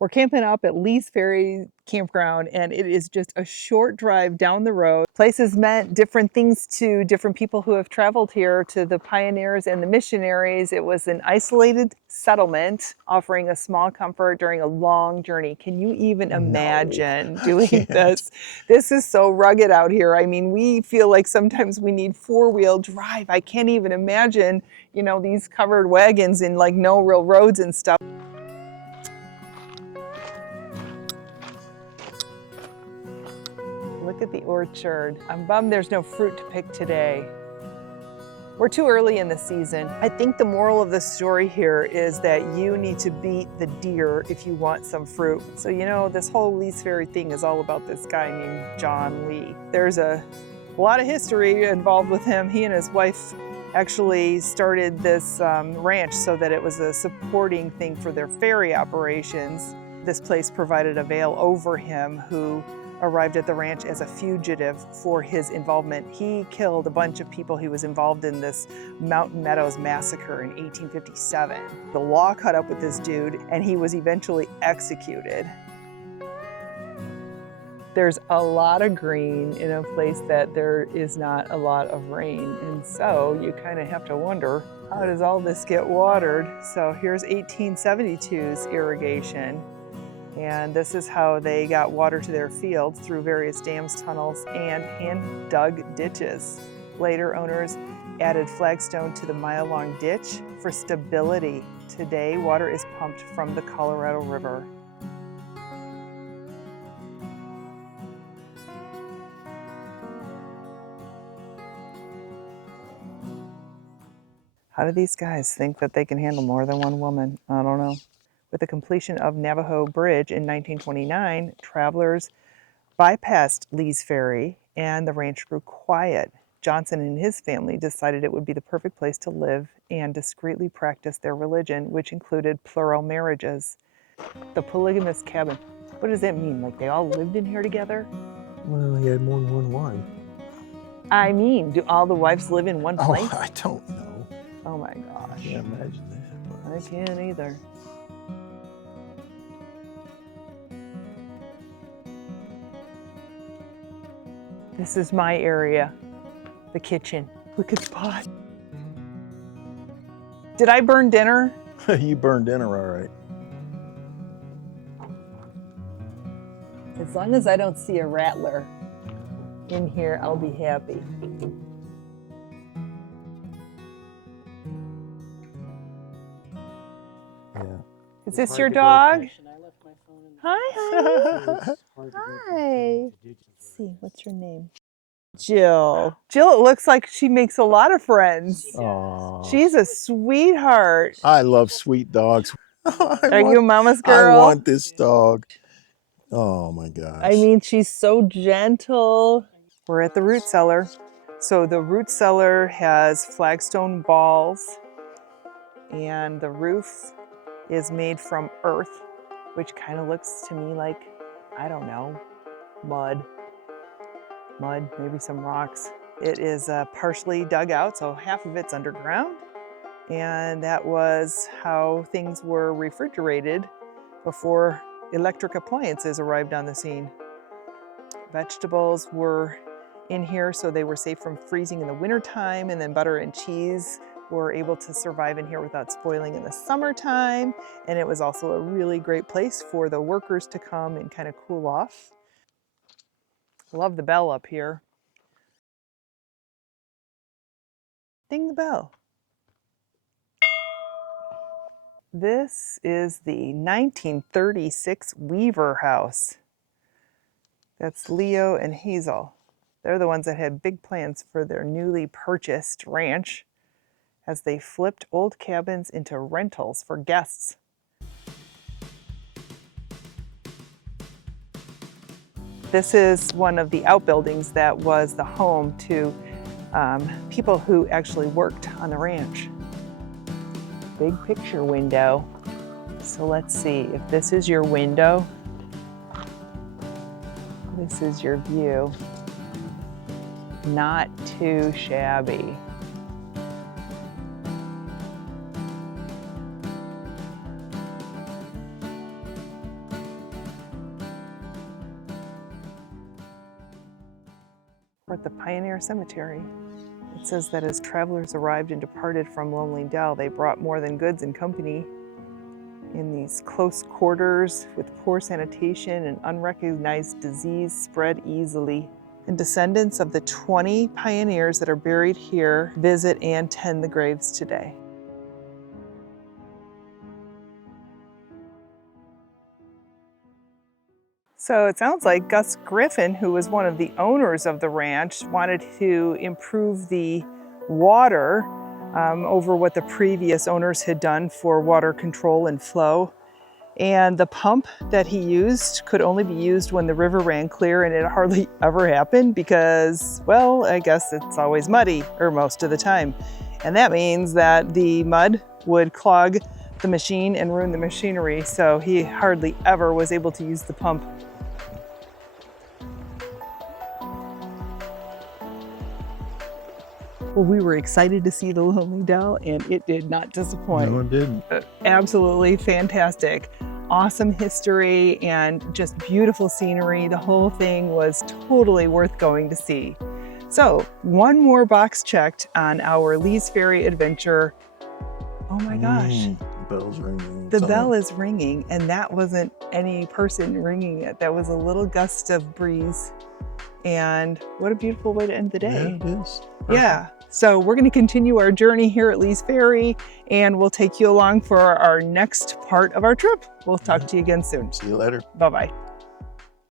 We're camping up at Lees Ferry Campground, and it is just a short drive down the road. Places meant different things to different people who have traveled here. To the pioneers and the missionaries, it was an isolated settlement offering a small comfort during a long journey. Can you even imagine doing this? This is so rugged out here. I mean, we feel like sometimes we need four-wheel drive. I can't even imagine, you know, these covered wagons in like no real roads and stuff. Look at the orchard. I'm bummed there's no fruit to pick today. We're too early in the season. I think the moral of the story here is that you need to beat the deer if you want some fruit. So, you know, this whole Lees Ferry thing is all about this guy named John Lee. There's a lot of history involved with him. He and his wife actually started this ranch so that it was a supporting thing for their ferry operations. This place provided a veil over him, who arrived at the ranch as a fugitive for his involvement. He killed a bunch of people. He was involved in this Mountain Meadows massacre in 1857. The law caught up with this dude and he was eventually executed. There's a lot of green in a place that there is not a lot of rain. And so you kind of have to wonder, how does all this get watered? So here's 1872's irrigation. And this is how they got water to their fields, through various dams, tunnels, and hand-dug ditches. Later, owners added flagstone to the mile-long ditch for stability. Today, water is pumped from the Colorado River. How do these guys think that they can handle more than one woman? I don't know. With the completion of Navajo Bridge in 1929, travelers bypassed Lees Ferry and the ranch grew quiet. Johnson and his family decided it would be the perfect place to live and discreetly practice their religion, which included plural marriages. The polygamous cabin. What does that mean? Like they all lived in here together? Well, he had more than one wife. I mean, do all the wives live in one place? Oh, I don't know. Oh my gosh. I can't imagine that. I can't either. This is my area, the kitchen. Look at the pot. Did I burn dinner? You burned dinner all right. As long as I don't see a rattler in here, I'll be happy. Yeah. Is this your dog? Hi, honey. Hi. Let's see, what's your name? Jill. Jill, it looks like she makes a lot of friends. Aww. She's a sweetheart. I love sweet dogs. Are you a mama's girl? I want this dog. Oh my gosh. I mean, she's so gentle. We're at the Root Cellar. So the Root Cellar has flagstone walls and the roof is made from earth, which kind of looks to me like, I don't know, mud, maybe some rocks. It is partially dug out, so half of it's underground. And that was how things were refrigerated before electric appliances arrived on the scene. Vegetables were in here so they were safe from freezing in the wintertime, and then butter and cheese were able to survive in here without spoiling in the summertime. And it was also a really great place for the workers to come and kind of cool off. I love the bell up here. Ding the bell. This is the 1936 Weaver house. That's Leo and Hazel. They're the ones that had big plans for their newly purchased ranch as they flipped old cabins into rentals for guests. This is one of the outbuildings that was the home to people who actually worked on the ranch. Big picture window. So let's see if this is your window. This is your view. Not too shabby. We're at the Pioneer Cemetery. It says that as travelers arrived and departed from Lonely Dell, they brought more than goods and company. In these close quarters with poor sanitation and unrecognized disease spread easily. And descendants of the 20 pioneers that are buried here visit and tend the graves today. So it sounds like Gus Griffin, who was one of the owners of the ranch, wanted to improve the water over what the previous owners had done for water control and flow. And the pump that he used could only be used when the river ran clear, and it hardly ever happened because, well, I guess it's always muddy, or most of the time. And that means that the mud would clog the machine and ruin the machinery, so he hardly ever was able to use the pump. Well, we were excited to see the Lonely Dell, and it did not disappoint. No, it didn't. Absolutely fantastic. Awesome history and just beautiful scenery. The whole thing was totally worth going to see. So, one more box checked on our Lees Ferry adventure. Oh my gosh. The bell's ringing. The bell is ringing, and that wasn't any person ringing it. That was a little gust of breeze. And what a beautiful way to end the day. Yeah, it is. Perfect. Yeah. So we're going to continue our journey here at Lees Ferry, and we'll take you along for our next part of our trip. We'll talk to you again soon. See you later. Bye-bye.